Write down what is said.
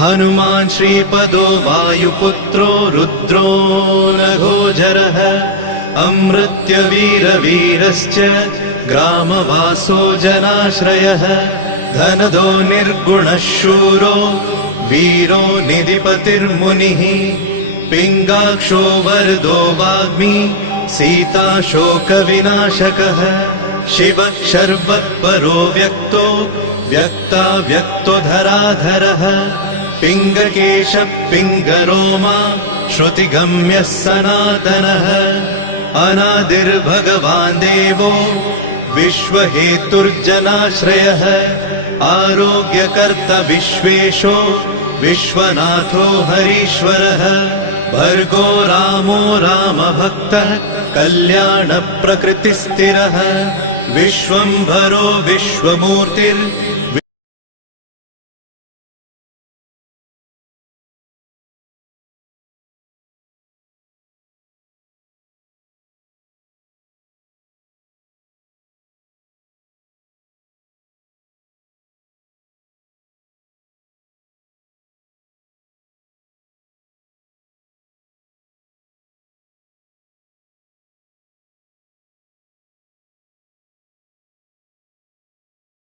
हनुमान् श्रीपदो वायुपुत्रो रुद्रो नघोजरः अमृत्यवीरवीरश्च ग्रामवासो जनाश्रयः धनदो निर्गुणः शूरो वीरो निधिपतिर्मुनिः पिङ्गाक्षो वरदो वाग्मी सीताशोकविनाशकः शिवः शर्वत्परो व्यक्तो व्यक्तो धराधरः पिङ्गकेशः पिङ्गरोमा श्रुतिगम्यः सनातनः अनादिर्भगवान् देवो विश्वहेतुर्जनाश्रयः आरोग्यकर्ता विश्वेशो विश्वनाथो हरीश्वरः भर्गो रामो रामभक्तः कल्याणप्रकृतिस्थिरः विश्वम्भरो विश्वमूर्तिर्विश्वरूपो